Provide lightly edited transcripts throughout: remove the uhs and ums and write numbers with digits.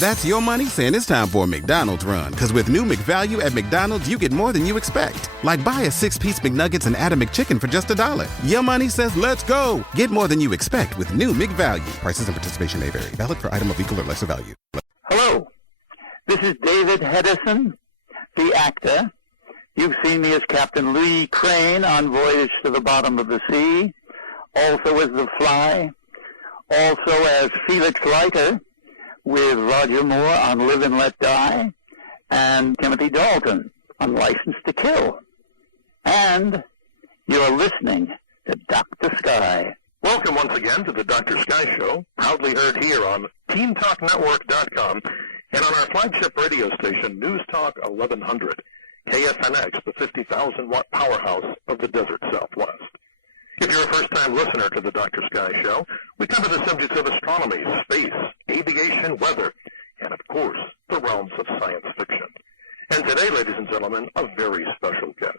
That's your money saying it's time for a McDonald's run. Because with new McValue at McDonald's, you get more than you expect. Like buy a 6-piece McNuggets and add a McChicken for just $1. Your money says let's go. Get more than you expect with new McValue. Prices and participation may vary. Valid for item of equal or lesser value. Hello. This is David Hedison, the actor. You've seen me as Captain Lee Crane on Voyage to the Bottom of the Sea. Also as The Fly. Also as Felix Leiter with Roger Moore on Live and Let Die, and Timothy Dalton on License to Kill. And you're listening to Dr. Sky. Welcome once again to the Dr. Sky Show, proudly heard here on TeenTalkNetwork.com and on our flagship radio station, News Talk 1100, KFNX, the 50,000-watt powerhouse of the desert Southwest. If you're a first-time listener to the Dr. Sky Show, we cover the subjects of astronomy, space, aviation, weather, and, of course, the realms of science fiction. And today, ladies and gentlemen, a very special guest.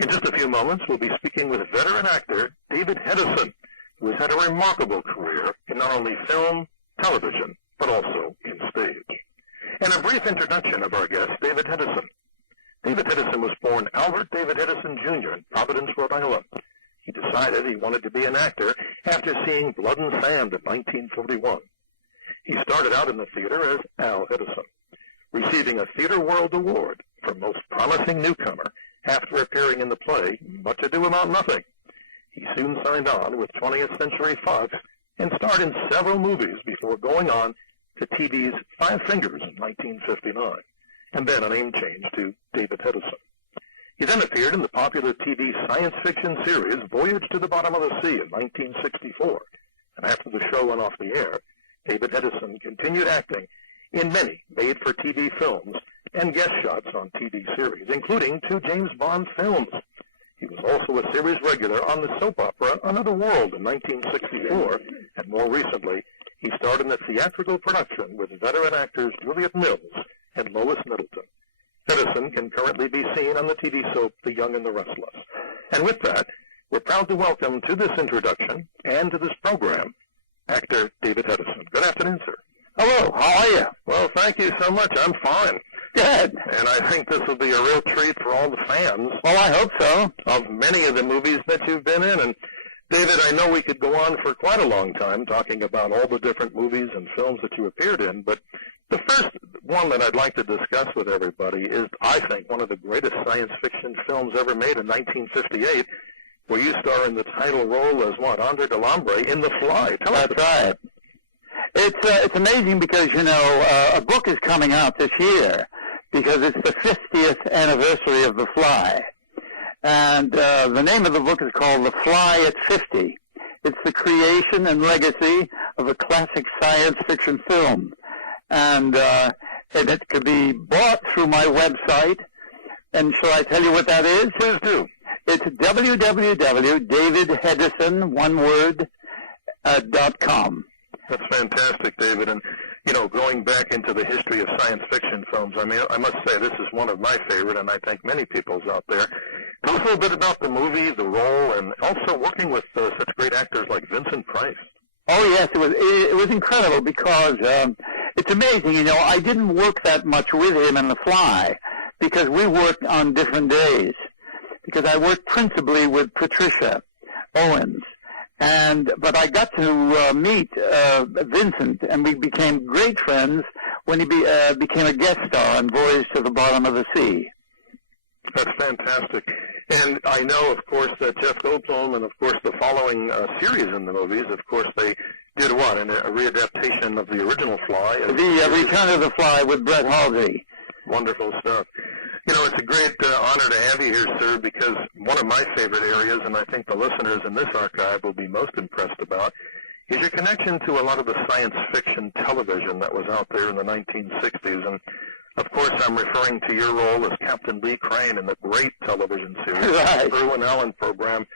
In just a few moments, we'll be speaking with veteran actor David Hedison, who has had a remarkable career in not only film, television, but also in stage. And a brief introduction of our guest, David Hedison. David Hedison was born Albert David Hedison, Jr. in Providence, Rhode Island. He decided he wanted to be an actor after seeing Blood and Sand in 1941. He started out in the theater as Al Edison, receiving a Theater World Award for Most Promising Newcomer after appearing in the play Much Ado About Nothing. He soon signed on with 20th Century Fox and starred in several movies before going on to TV's Five Fingers in 1959, and then a name change to David Hedison. He then appeared in the popular TV science fiction series Voyage to the Bottom of the Sea in 1964. And after the show went off the air, David Hedison continued acting in many made-for-TV films and guest shots on TV series, including 2 James Bond films. He was also a series regular on the soap opera Another World in 1964, and more recently, he starred in the theatrical production with veteran actors Juliet Mills and Lois Middleton. Hedison can currently be seen on the TV soap The Young and the Restless. And with that, we're proud to welcome to this introduction and to this program, actor David Hedison. Good afternoon, sir. Hello, how are you? Well, thank you so much. I'm fine. Good. And I think this will be a real treat for all the fans. Well, I hope so. Of many of the movies that you've been in. And David, I know we could go on for quite a long time talking about all the different movies and films that you appeared in, but the first one that I'd like to discuss with everybody is, I think, one of the greatest science fiction films ever made in 1958, where you star in the title role as Andre Delambre in The Fly. Tell us about it. It's amazing because, a book is coming out this year because it's the 50th anniversary of The Fly. And the name of the book is called The Fly at 50. It's the creation and legacy of a classic science fiction film. And it could be bought through my website. And shall I tell you what that is? Please do. It's www.davidhedison.com. That's fantastic, David. And, going back into the history of science fiction films, I must say this is one of my favorite, and I think many people's out there. Tell us a little bit about the movie, the role, and also working with such great actors like Vincent Price. Oh, yes, it was incredible because it's amazing. I didn't work that much with him in The Fly because we worked on different days. Because I worked principally with Patricia Owens, but I got to meet Vincent, and we became great friends when he became a guest star on Voyage to the Bottom of the Sea. That's fantastic. And I know, of course, that Jeff Goldblum and, of course, the following series in the movies, of course, they did what? In a readaptation of the original Fly? The Return of the Fly with Brett Halsey. Wonderful stuff. It's a great honor to have you here, sir, because one of my favorite areas, and I think the listeners in this archive will be most impressed about, is your connection to a lot of the science fiction television that was out there in the 1960s. And, of course, I'm referring to your role as Captain Lee Crane in the great television series, right. The Irwin Allen program,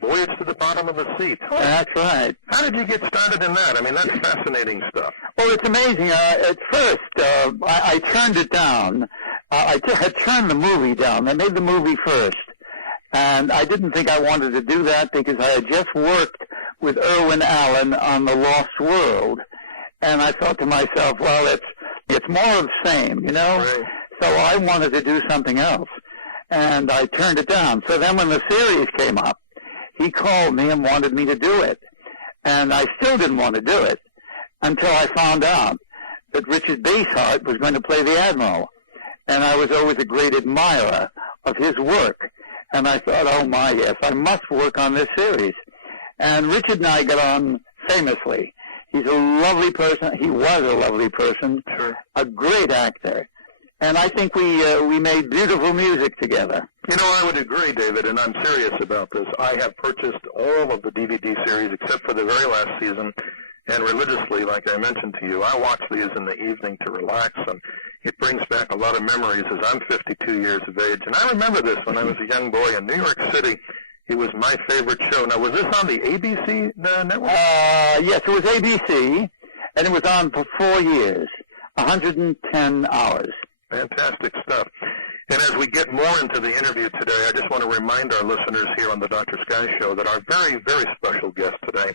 Voyage to the Bottom of the Sea. That's right. How did you get started in that? That's fascinating stuff. Well, it's amazing. At first, I turned it down. I had turned the movie down. I made the movie first. And I didn't think I wanted to do that because I had just worked with Irwin Allen on The Lost World. And I thought to myself, well, It's more of the same, you know? Right. So I wanted to do something else, and I turned it down. So then when the series came up, he called me and wanted me to do it. And I still didn't want to do it until I found out that Richard Basehart was going to play the Admiral. And I was always a great admirer of his work. And I thought, oh my, yes, I must work on this series. And Richard and I got on famously. He's a lovely person. He was a lovely person, Sure. a great actor. And I think we made beautiful music together. You know, I would agree, David, and I'm serious about this. I have purchased all of the DVD series except for the very last season, and religiously, like I mentioned to you, I watch these in the evening to relax, and it brings back a lot of memories as I'm 52 years of age. And I remember this when I was a young boy in New York City. It was my favorite show. Now, was this on the ABC network? Yes, it was ABC, and it was on for 4 years, 110 hours. Fantastic stuff. And as we get more into the interview today, I just want to remind our listeners here on the Dr. Sky Show that our very, very special guest today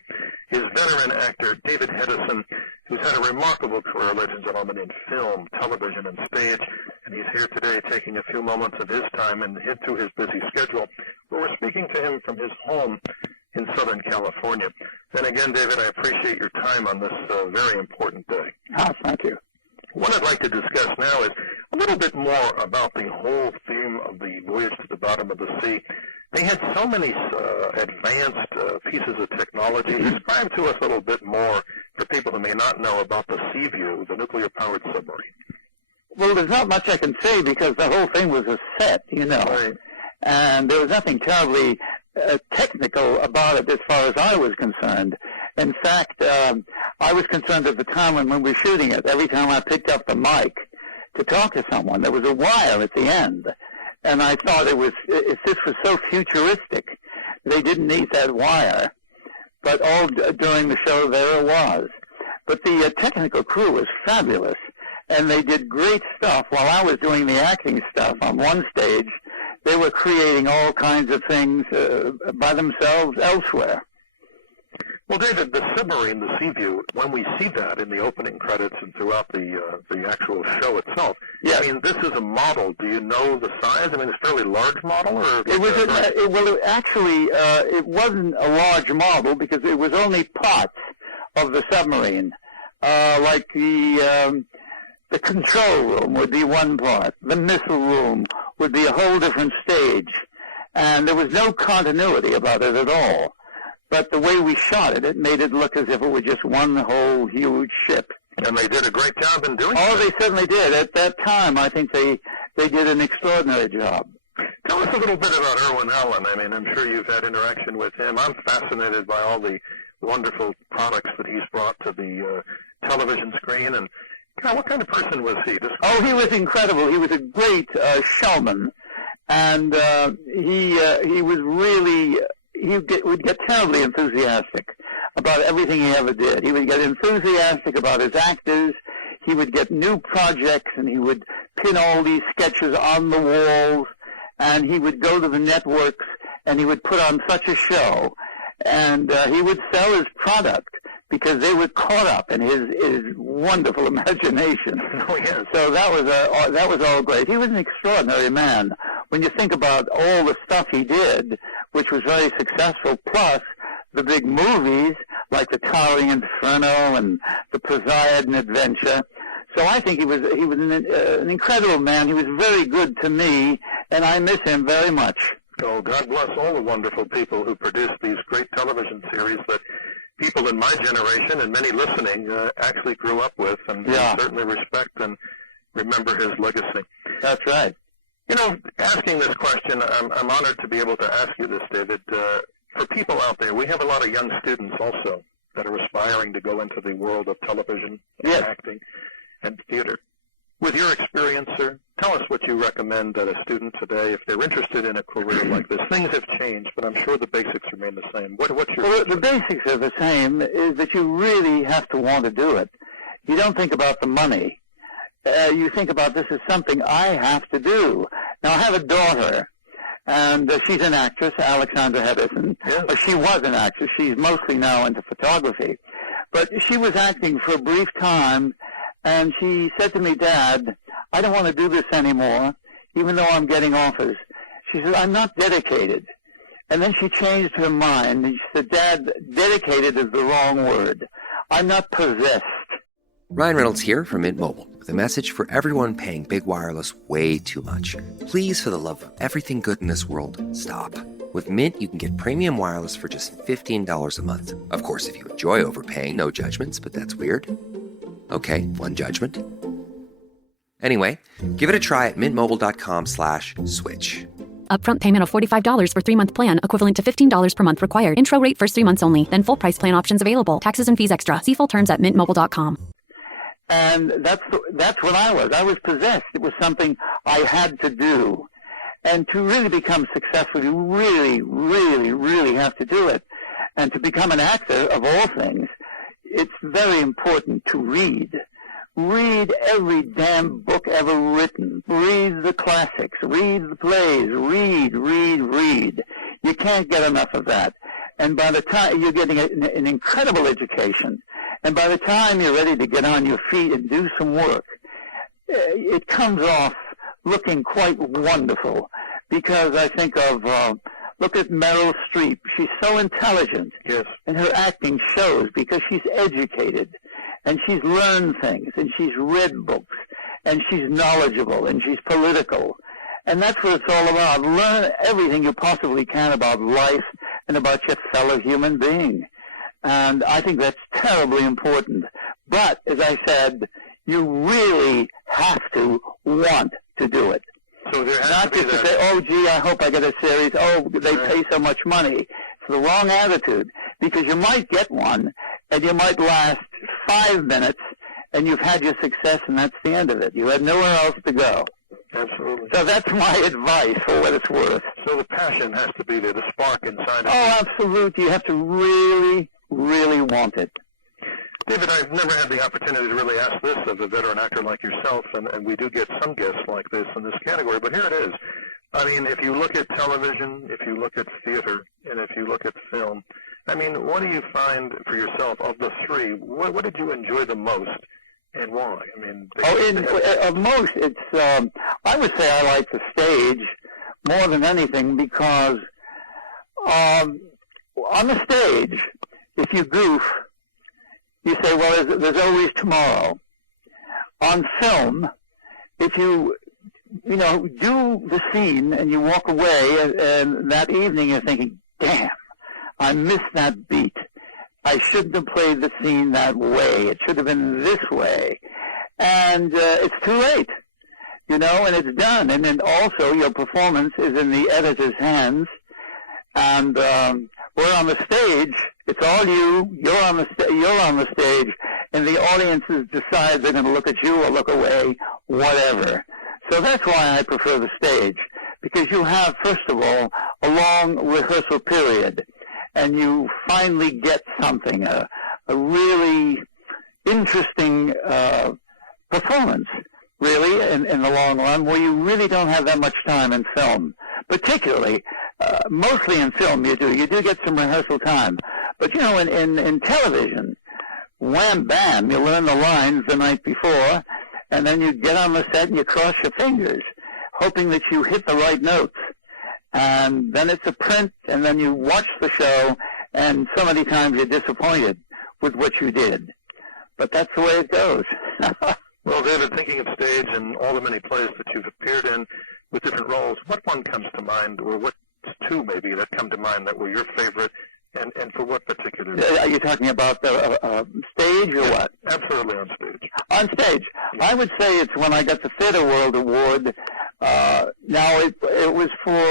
is veteran actor David Hedison, who's had a remarkable career, ladies and gentlemen, in film, television, and stage. And he's here today taking a few moments of his time and into his busy schedule. We're speaking to him from his home in Southern California. Then again, David, I appreciate your time on this very important day. Oh, thank you. What I'd like to discuss now is a little bit more about the whole theme of the Voyage to the Bottom of the Sea. They had so many advanced pieces of technology. Describe to us a little bit more for people that may not know about the Seaview, the nuclear-powered submarine. Well, there's not much I can say because the whole thing was a set, you know. Right. And there was nothing terribly technical about it as far as I was concerned. In fact, I was concerned at the time when we were shooting it. Every time I picked up the mic to talk to someone, there was a wire at the end. And I thought if this was so futuristic, they didn't need that wire. But all during the show, there it was. But the technical crew was fabulous. And they did great stuff. While I was doing the acting stuff on one stage, they were creating all kinds of things by themselves elsewhere. Well, David, the submarine, the Seaview, when we see that in the opening credits and throughout the actual show itself, yes. I mean, this is a model. Do you know the size? I mean, it's a fairly large model? Or it wasn't a large model because it was only parts of the submarine. Like the control room would be one part. The missile room would be a whole different stage. And there was no continuity about it at all. But the way we shot it, it made it look as if it were just one whole huge ship. And they did a great job in doing Oh, that. they certainly did. At that time, I think they did an extraordinary job. Tell us a little bit about Irwin Allen. I mean, I'm sure you've had interaction with him. I'm fascinated by all the wonderful products that he's brought to the television screen. And God, what kind of person was he? Oh, he was incredible. He was a great showman. And he was really... He would get terribly enthusiastic about everything he ever did. He would get enthusiastic about his actors. He would get new projects, and he would pin all these sketches on the walls. And he would go to the networks, and he would put on such a show. And he would sell his product because they were caught up in his wonderful imagination. Oh, yes. So that was all great. He was an extraordinary man. When you think about all the stuff he did, which was very successful, plus the big movies like The Towering Inferno and The Poseidon Adventure. So I think he was an incredible man. He was very good to me, and I miss him very much. Oh, God bless all the wonderful people who produced these great television series that people in my generation and many listening actually grew up with, and certainly respect and remember his legacy. That's right. You know, asking this question, I'm honored to be able to ask you this, David. For people out there, we have a lot of young students also that are aspiring to go into the world of television and acting and theater. With your experience, sir, tell us what you recommend that a student today, if they're interested in a career like this. Things have changed, but I'm sure the basics remain the same. What's your Well, the basics are the same, is that you really have to want to do it. You don't think about the money. You think about this as something I have to do. Now, I have a daughter, and she's an actress, Alexandra Hedison. Yes. She was an actress. She's mostly now into photography. But she was acting for a brief time, And she said to me, Dad, I don't want to do this anymore, even though I'm getting offers. She said, I'm not dedicated. And then she changed her mind, and she said, Dad, dedicated is the wrong word. I'm not possessed. Ryan Reynolds here from Mint Mobile with a message for everyone paying big wireless way too much. Please, for the love of everything good in this world, stop. With Mint, you can get premium wireless for just $15 a month. Of course, if you enjoy overpaying, no judgments, but that's weird. Okay, one judgment. Anyway, give it a try at mintmobile.com/switch. Upfront payment of $45 for 3-month plan, equivalent to $15 per month required. Intro rate first 3 months only. Then full price plan options available. Taxes and fees extra. See full terms at mintmobile.com. And that's what I was. I was possessed. It was something I had to do. And to really become successful, you really, really, really have to do it. And to become an actor, of all things, it's very important to read. Read every damn book ever written. Read the classics. Read the plays. Read. You can't get enough of that. And by the time you're getting an incredible education, and by the time you're ready to get on your feet and do some work, it comes off looking quite wonderful. Because I think of, look at Meryl Streep. She's so intelligent. Yes. And her acting shows because she's educated. And she's learned things, and she's read books, and she's knowledgeable, and she's political. And that's what it's all about. Learn everything you possibly can about life and about your fellow human being. And I think that's terribly important. But, as I said, you really have to want to do it. So there has Not to be just that. to say, oh, gee, I hope I get a series. Oh, they pay so much money. It's the wrong attitude. Because you might get one, and you might last 5 minutes, and you've had your success, and that's the end of it. You had nowhere else to go. Absolutely. So that's my advice for what it's worth. So the passion has to be there, the spark inside of you. Oh, absolutely. You have to really, really want it. David, I've never had the opportunity to really ask this of a veteran actor like yourself, and we do get some guests like this in this category, but here it is. I mean, if you look at television, if you look at theater, and if you look at film, I mean, what do you find for yourself of the three? What did you enjoy the most, and why? I mean, Of most, it's, I would say I like the stage more than anything because on the stage, if you goof, you say, well, there's always tomorrow. On film, if you do the scene and you walk away, and that evening you're thinking, damn, I missed that beat. I shouldn't have played the scene that way. It should have been this way. And it's too late, and it's done. And then also your performance is in the editor's hands. And we're on the stage. It's all you. You're on the stage, and the audiences decide they're going to look at you or look away, whatever. So that's why I prefer the stage, because you have, first of all, a long rehearsal period, and you finally get something, a really interesting performance, really, in the long run, where you really don't have that much time in film. Particularly, mostly in film, you do get some rehearsal time. But, in television, wham, bam, you learn the lines the night before, and then you get on the set and you cross your fingers, hoping that you hit the right notes. And then it's a print, and then you watch the show, and so many times you're disappointed with what you did. But that's the way it goes. Well, David, thinking of stage and all the many plays that you've appeared in with different roles, what one comes to mind, or what two maybe that come to mind that were your favorite, and for what particular reason? Are you talking about the stage or what? Absolutely on stage. On stage. Yeah. I would say it's when I got the Theatre World Award. Now, it was for,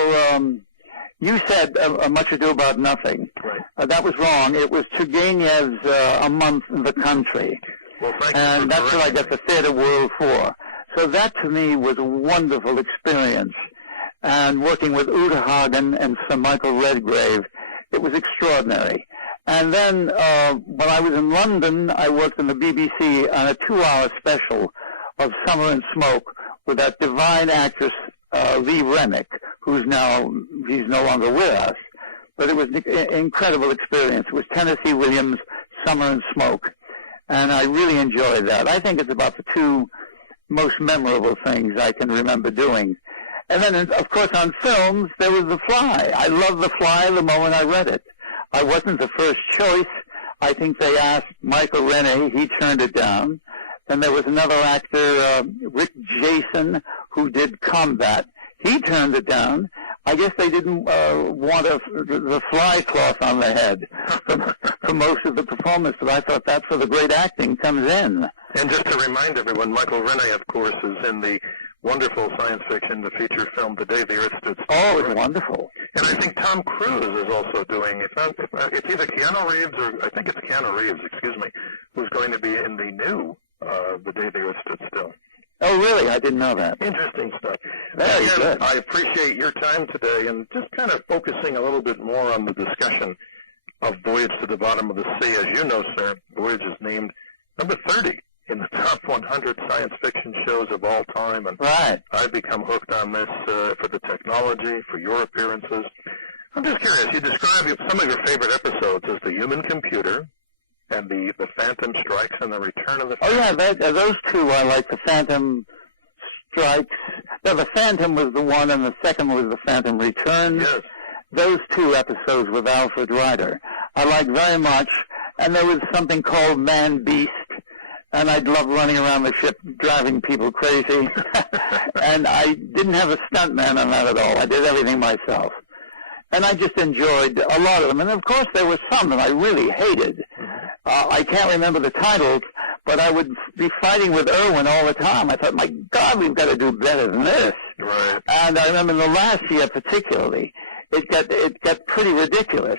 you said Much Ado About Nothing. Right. That was wrong. It was Turgenev's A Month in the Country. Well, thank you. And that's what I got the Theatre World for. So that, to me, was a wonderful experience. And working with Uta Hagen and Sir Michael Redgrave, it was extraordinary. And then when I was in London, I worked in the BBC on a 2-hour special of Summer and Smoke with that divine actress, Lee Remick, he's no longer with us. But it was an incredible experience. It was Tennessee Williams' Summer and Smoke. And I really enjoyed that. I think it's about the two most memorable things I can remember doing. And then, of course, on films, there was The Fly. I loved The Fly the moment I read it. I wasn't the first choice. I think they asked Michael Rennie. He turned it down. Then there was another actor, Rick Jason, who did Combat. He turned it down. I guess they didn't want the fly cloth on the head for most of the performance, but I thought that's where the great acting comes in. And just to remind everyone, Michael Rennie, of course, is in the wonderful science fiction, the feature film, The Day the Earth Stood Still. Oh, it's wonderful. And I think Tom Cruise is also doing, it's either Keanu Reeves or, I think it's Keanu Reeves, who's going to be in the new The Day the Earth Stood Still. Oh, really? I didn't know that. Interesting stuff. Very good. I appreciate your time today and just kind of focusing a little bit more on the discussion of Voyage to the Bottom of the Sea. As you know, sir, Voyage is named number 30 in the top 100 science fiction shows of all time. And right. I've become hooked on this for the technology, for your appearances. I'm just curious. You describe some of your favorite episodes as the human computer, and the Phantom Strikes and the Return of the Phantom. Oh, yeah, those two I like. The Phantom Strikes. No, the Phantom was the one, and the second was the Phantom Returns. Yes. Those two episodes with Alfred Ryder I like very much. And there was something called Man Beast, and I'd love running around the ship driving people crazy. And I didn't have a stuntman on that at all. I did everything myself. And I just enjoyed a lot of them. And, of course, there were some that I really hated. I can't remember the titles, but I would be fighting with Irwin all the time. I thought, my God, we've got to do better than this. Right. And I remember in the last year particularly, it got pretty ridiculous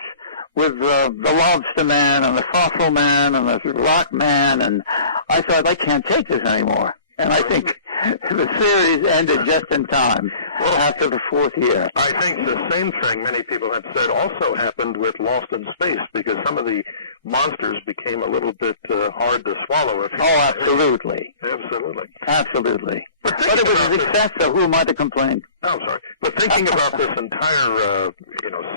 with the Lobster Man and the Fossil Man and the Rock Man. And I thought, I can't take this anymore. And I think the series ended just in time after the fourth year. I think the same thing many people have said also happened with Lost in Space, because some of the monsters became a little bit hard to swallow. Absolutely. Absolutely. But it was a success, so who am I to complain? Oh, sorry. But thinking about this entire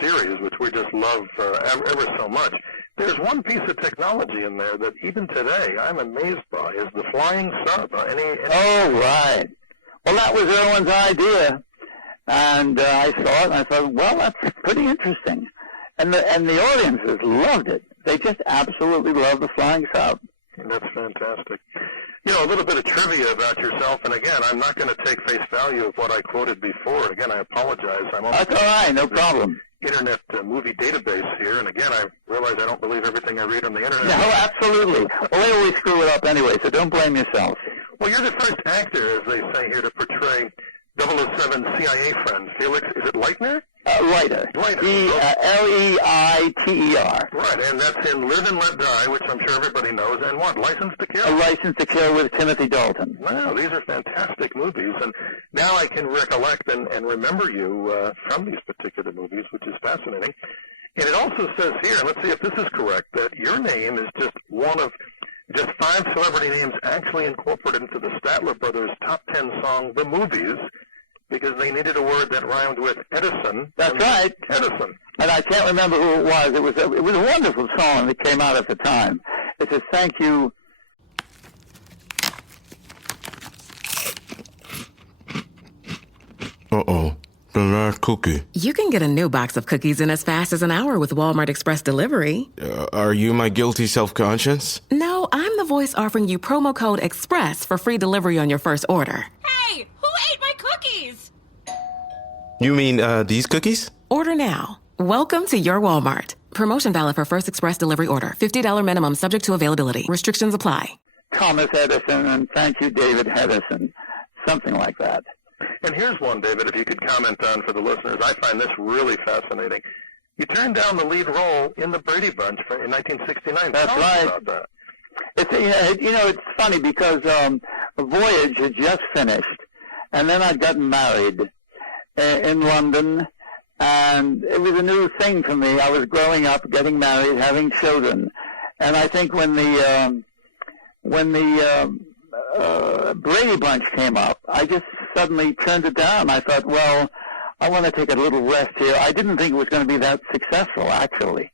series, which we just love ever so much, there's one piece of technology in there that even today I'm amazed by, is the flying sub. Oh, right. Well, that was Irwin's idea, and I saw it, and I thought, well, that's pretty interesting. And the audiences loved it. They just absolutely loved the flying sub. That's fantastic. A little bit of trivia about yourself, and again, I'm not going to take face value of what I quoted before. Again, I apologize. That's all right, no problem. Internet movie database here, and again, I realize I don't believe everything I read on the internet. No, absolutely. Well, they always screw it up anyway, so don't blame yourself. Well, you're the first actor, as they say here, to portray 007 CIA friend Felix. Is it Leiter? Leiter. Leiter. Right, and that's in Live and Let Die, which I'm sure everybody knows, and what, License to Kill? A License to Kill with Timothy Dalton. Wow, these are fantastic movies, and now I can recollect and remember you from these particular movies, which is fascinating. And it also says here, and let's see if this is correct, that your name is just one of just 5 celebrity names actually incorporated into the Statler Brothers' top 10 song, The Movies, because they needed a word that rhymed with Edison. That's right. Edison. And I can't remember who it was. It was a wonderful song that came out at the time. It says, thank you. Uh-oh. The last cookie. You can get a new box of cookies in as fast as an hour with Walmart Express Delivery. Are you my guilty self-conscience? No, I'm the voice offering you promo code EXPRESS for free delivery on your first order. Hey, who ate my cookies? You mean, these cookies? Order now. Welcome to your Walmart. Promotion valid for first express delivery order. $50 minimum subject to availability. Restrictions apply. Thomas Edison, and thank you, David Hedison. Something like that. And here's one, David, if you could comment on for the listeners. I find this really fascinating. You turned down the lead role in The Brady Bunch in 1969. That's Tell right. us about that. It's funny because Voyage had just finished, and then I'd gotten married in London, and it was a new thing for me. I was growing up, getting married, having children, and I think when the Brady Bunch came up, I just suddenly turned it down. I thought, well, I want to take a little rest here. I didn't think it was going to be that successful, actually.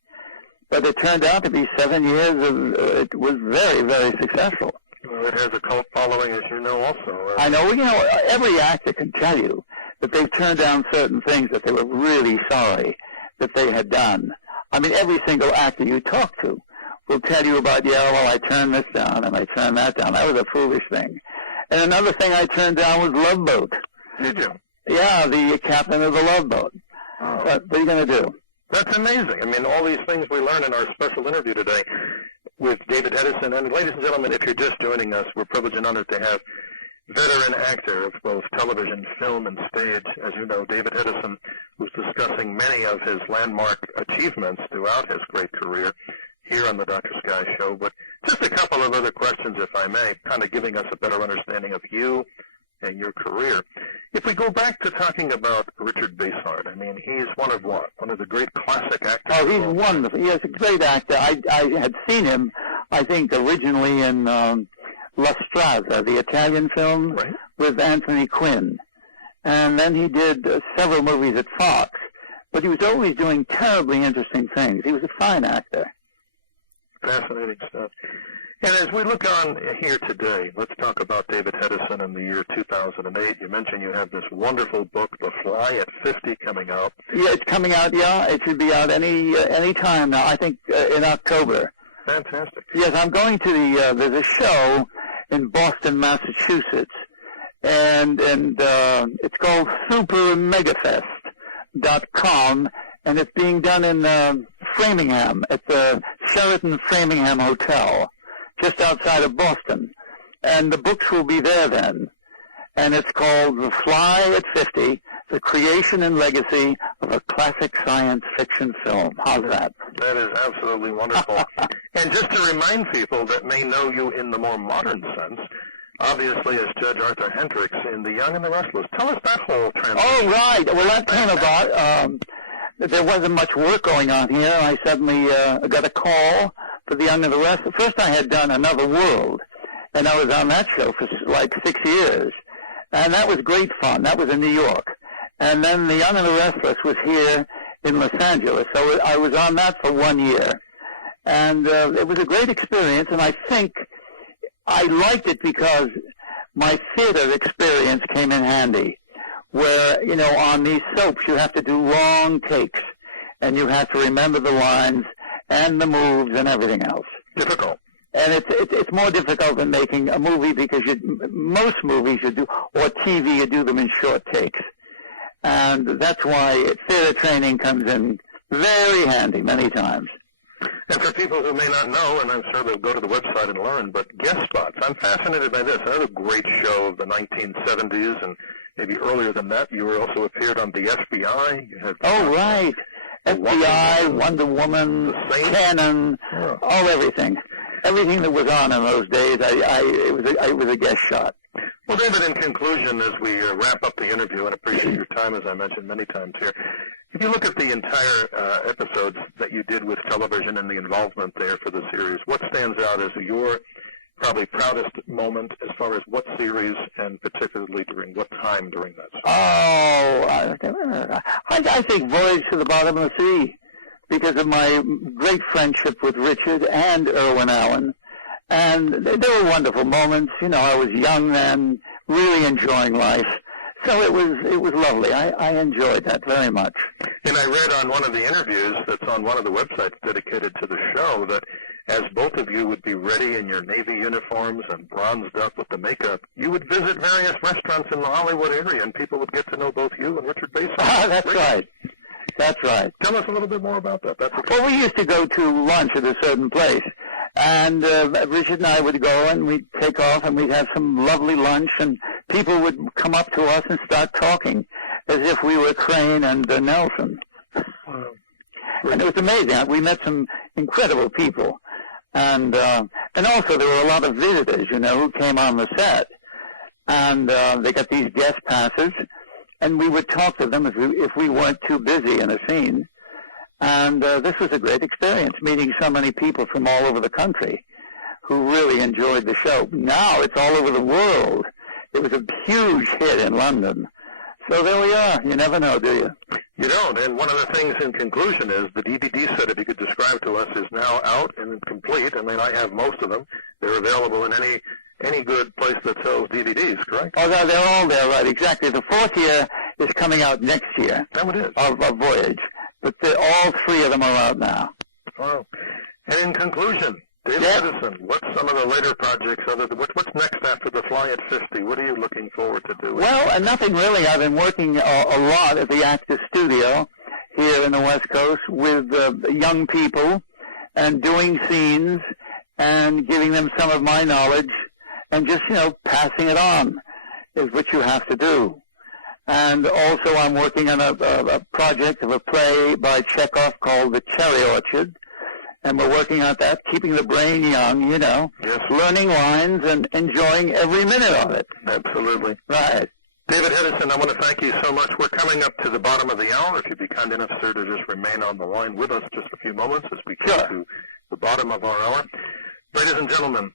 But it turned out to be 7 years of, it was very, very successful. Well, it has a cult following, as you know, also. I know, every actor can tell you that they've turned down certain things that they were really sorry that they had done. I mean, every single actor you talk to will tell you about, I turned this down and I turned that down. That was a foolish thing. And another thing I turned down was Love Boat. Did you? Yeah, the captain of the Love Boat. Oh. What are you going to do? That's amazing. I mean, all these things we learn in our special interview today with David Hedison. And ladies and gentlemen, if you're just joining us, we're privileged and honored to have veteran actor of both television, film, and stage, as you know, David Hedison, who's discussing many of his landmark achievements throughout his great career here on the Dr. Sky Show. But just a couple of other questions, if I may, kind of giving us a better understanding of you and your career. If we go back to talking about Richard Basehart, I mean, he's one of what? One of the great classic actors. Oh, he's wonderful. He is a great actor. I had seen him, I think, originally in La Strada, the Italian film, right, with Anthony Quinn. And then he did several movies at Fox. But he was always doing terribly interesting things. He was a fine actor. Fascinating stuff. And as we look on here today, let's talk about David Hedison in the year 2008. You mentioned you have this wonderful book, The Fly at 50, coming out. Yeah, it's coming out, yeah. It should be out any time now, I think in October. Fantastic. Yes, I'm going to there's a show in Boston, Massachusetts, and it's called SuperMegaFest.com, and it's being done in Framingham, at the Sheraton Framingham Hotel, just outside of Boston. And the books will be there then. And it's called The Fly at 50, The Creation and Legacy of a Classic Science Fiction Film. How's that? That is absolutely wonderful. And just to remind people that may know you in the more modern sense, obviously as Judge Arthur Hendricks in The Young and the Restless. Tell us that whole transition. Oh, right. Well, that came about. There wasn't much work going on here. I suddenly got a call for The Young and the Restless. First I had done Another World, and I was on that show for like 6 years. And that was great fun. That was in New York. And then The Young and the Restless was here in Los Angeles. So I was on that for 1 year. And it was a great experience, and I think I liked it because my theater experience came in handy, where, on these soaps you have to do long takes, and you have to remember the lines and the moves and everything else. Difficult. And it's more difficult than making a movie because most movies you do, or TV, you do them in short takes. And that's why theater training comes in very handy many times. And for people who may not know, and I'm sure they'll go to the website and learn, but guest spots. I'm fascinated by this. Another great show of the 1970s, and maybe earlier than that, you also appeared on the FBI. You had right. FBI, Wonder Woman, Cannon, everything. Everything that was on in those days, it was a guest shot. Well, David, in conclusion, as we wrap up the interview, and appreciate your time, as I mentioned many times here, if you look at the entire episodes that you did with television and the involvement there for the series, what stands out as your probably proudest moment as far as what series and particularly during what time during that? I think Voyage to the Bottom of the Sea, because of my great friendship with Richard and Irwin Allen. And there were wonderful moments. I was young then, really enjoying life. So it was lovely. I enjoyed that very much. And I read on one of the interviews that's on one of the websites dedicated to the show that as both of you would be ready in your Navy uniforms and bronzed up with the makeup, you would visit various restaurants in the Hollywood area, and people would get to know both you and Richard Basehart. That's right. That's right. Tell us a little bit more about that. Well, we used to go to lunch at a certain place, and Richard and I would go, and we'd take off, and we'd have some lovely lunch, and people would come up to us and start talking as if we were Crane and Nelson. Wow. And it was amazing. We met some incredible people. And also there were a lot of visitors, who came on the set. And they got these guest passes, and we would talk to them if we weren't too busy in a scene. And this was a great experience, meeting so many people from all over the country who really enjoyed the show. Now it's all over the world. It was a huge hit in London. So there we are. You never know, do you? You don't. And one of the things in conclusion is the DVD set, if you could describe to us, is now out and complete. I mean, I have most of them. They're available in any good place that sells DVDs, correct? Oh, they're all there, right, exactly. The fourth year is coming out next year. That it is. Of Voyage. But all three of them are out now. Oh. And in conclusion, David Hedison, what's some of the later projects? What's next after the Fly at 50? What are you looking forward to doing? Well, nothing really. I've been working a lot at the Actors Studio here in the West Coast with young people and doing scenes and giving them some of my knowledge and just, passing it on is what you have to do. And also I'm working on a project of a play by Chekhov called The Cherry Orchard. And we're working on that, keeping the brain young, learning lines and enjoying every minute of it. Absolutely. Right. David Hedison, I want to thank you so much. We're coming up to the bottom of the hour. If you'd be kind enough, sir, to just remain on the line with us just a few moments as we come to the bottom of our hour. Ladies and gentlemen,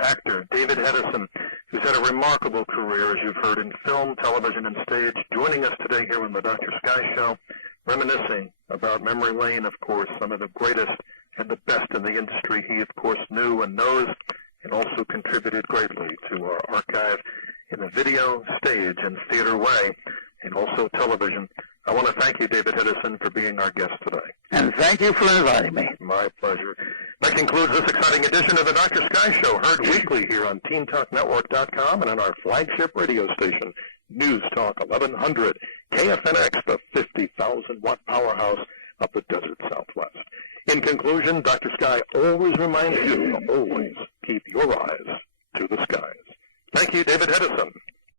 actor David Hedison, who's had a remarkable career, as you've heard, in film, television, and stage, joining us today here on the Dr. Sky Show, reminiscing about memory lane, of course, some of the greatest and the best in the industry he, of course, knew and knows, and also contributed greatly to our archive in the video, stage, and theater way, and also television. I want to thank you, David Hedison, for being our guest today. And thank you for inviting me. My pleasure. That concludes this exciting edition of the Dr. Sky Show, heard weekly here on TeenTalkNetwork.com and on our flagship radio station, News Talk 1100, KFNX, the 50,000-watt powerhouse of the desert Southwest. In conclusion, Dr. Sky always reminds you to always keep your eyes to the skies. Thank you, David Hedison.